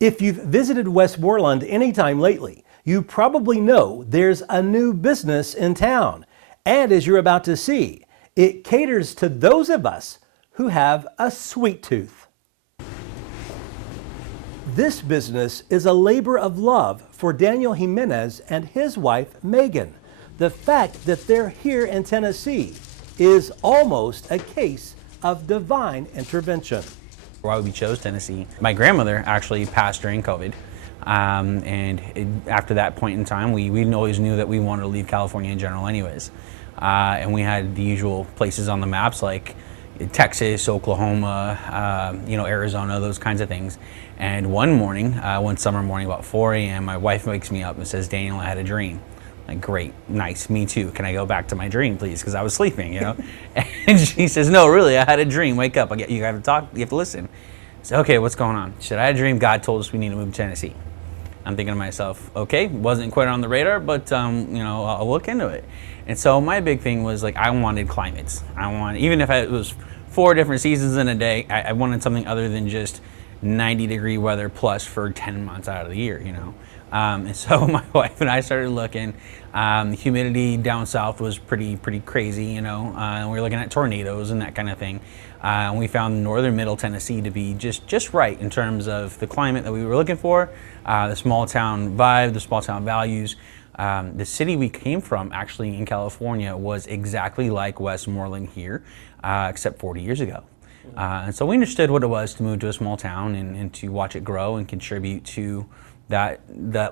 If you've visited Westmoreland anytime lately, you probably know there's a new business in town. And as you're about to see, it caters to those of us who have a sweet tooth. This business is a labor of love for Daniel Jimenez and his wife, Megan. The fact that they're here in Tennessee is almost a case of divine intervention. Why we chose Tennessee. My grandmother actually passed during COVID. After that point in time, we always knew that we wanted to leave California in general anyways. And we had the usual places on the maps like Texas, Oklahoma, Arizona, those kinds of things. And one morning, one summer morning about 4 a.m., my wife wakes me up and says, "Daniel, I had a dream." Like, great, nice, me too. Can I go back to my dream, please? Because I was sleeping, you know? And she says, "No, really, I had a dream. Wake up. You have to talk. You have to listen." I said, "Okay, what's going on?" She said, "I had a dream. God told us we need to move to Tennessee." I'm thinking to myself, okay, wasn't quite on the radar, but I'll look into it. And so my big thing was like, I wanted climates. Even if it was 4 different seasons in a day, I wanted something other than just 90-degree weather plus for 10 months out of the year, you know. And so my wife and I started looking. The humidity down south was pretty crazy, you know, and we were looking at tornadoes and that kind of thing. And we found northern middle Tennessee to be just right in terms of the climate that we were looking for, the small town vibe, the small town values. The city we came from actually in California was exactly like Westmoreland here, except 40 years ago. And so we understood what it was to move to a small town and to watch it grow and contribute to that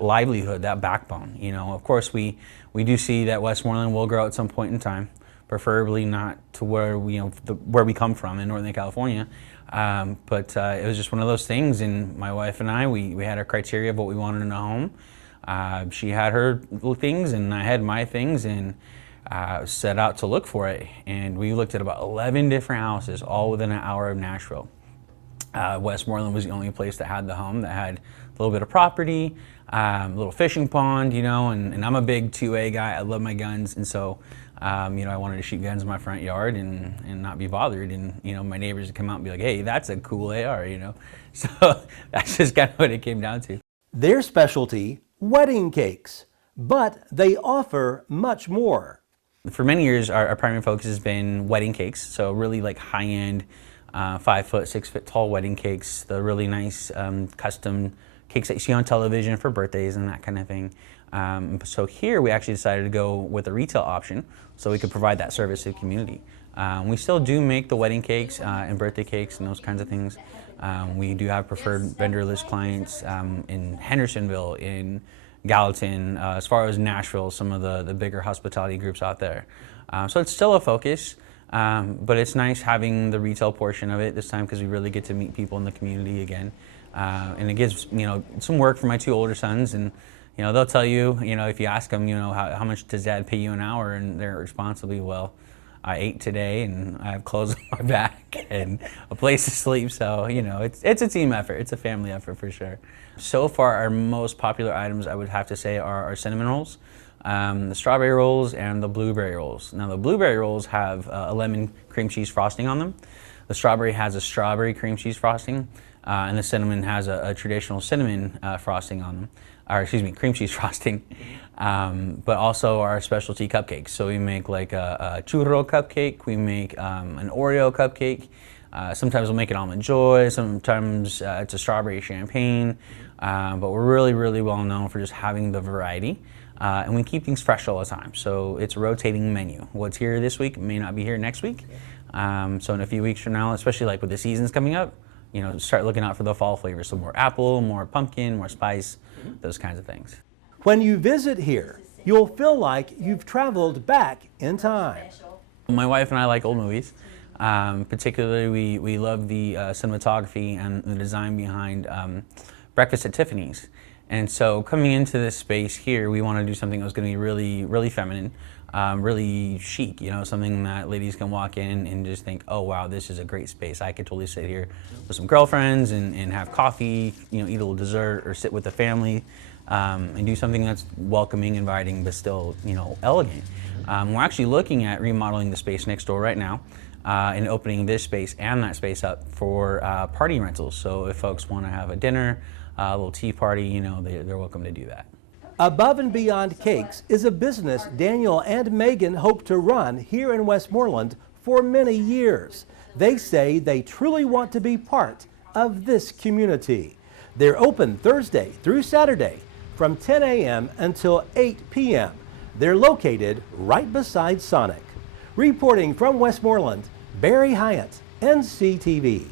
livelihood, that backbone. You know, of course, we do see that Westmoreland will grow at some point in time, preferably not to where where we come from in Northern California. But it was just one of those things, and my wife and I, we had our criteria of what we wanted in a home. She had her little things, and I had my things, and set out to look for it. And we looked at about 11 different houses, all within an hour of Nashville. Westmoreland was the only place that had the home that had a little bit of property, a little fishing pond, you know, and I'm a big 2A guy. I love my guns, and so I wanted to shoot guns in my front yard and not be bothered. And my neighbors would come out and be like, "Hey, that's a cool AR," you know. So that's just kind of what it came down to. Their specialty, wedding cakes, but they offer much more. For many years, our primary focus has been wedding cakes, so really like high-end, 5-foot, 6-foot tall wedding cakes, the really nice custom cakes that you see on television for birthdays and that kind of thing. So here we actually decided to go with a retail option so we could provide that service to the community. We still do make the wedding cakes and birthday cakes and those kinds of things. We do have preferred vendor list clients in Hendersonville, in Gallatin, as far as Nashville, some of the bigger hospitality groups out there. So it's still a focus, but it's nice having the retail portion of it this time because we really get to meet people in the community again. And it gives some work for my 2 older sons, and they'll tell you, if you ask them, how much does Dad pay you an hour, and their response will be, "Well, I ate today and I have clothes on my back and a place to sleep." So it's a team effort. It's a family effort for sure. So far, our most popular items, I would have to say, are our cinnamon rolls, the strawberry rolls, and the blueberry rolls. Now the blueberry rolls have a lemon cream cheese frosting on them. The strawberry has a strawberry cream cheese frosting. And the cinnamon has a traditional cinnamon frosting on them, or excuse me, cream cheese frosting, but also our specialty cupcakes. So we make like a churro cupcake, we make an Oreo cupcake, sometimes we'll make an almond joy, sometimes it's a strawberry champagne, but we're really well known for just having the variety. And we keep things fresh all the time, so it's a rotating menu. What's here this week may not be here next week, so in a few weeks from now, especially like with the seasons coming up, start looking out for the fall flavors. So more apple, more pumpkin, more spice, those kinds of things. When you visit here, you'll feel like you've traveled back in time. My wife and I like old movies. Particularly, we love the cinematography and the design behind Breakfast at Tiffany's. And so coming into this space here, we want to do something that was going to be really feminine. Really chic, something that ladies can walk in and just think, "Oh wow, this is a great space. I could totally sit here with some girlfriends and have coffee, eat a little dessert, or sit with the family, and do something that's welcoming, inviting, but still, elegant." We're actually looking at remodeling the space next door right now, and opening this space and that space up for party rentals. So if folks want to have a dinner, a little tea party, you know, they're welcome to do that. Above and Beyond Cakes is a business Daniel and Megan hope to run here in Westmoreland for many years. They say they truly want to be part of this community. They're open Thursday through Saturday from 10 a.m. until 8 p.m. They're located right beside Sonic. Reporting from Westmoreland, Barry Hyatt, NCTV.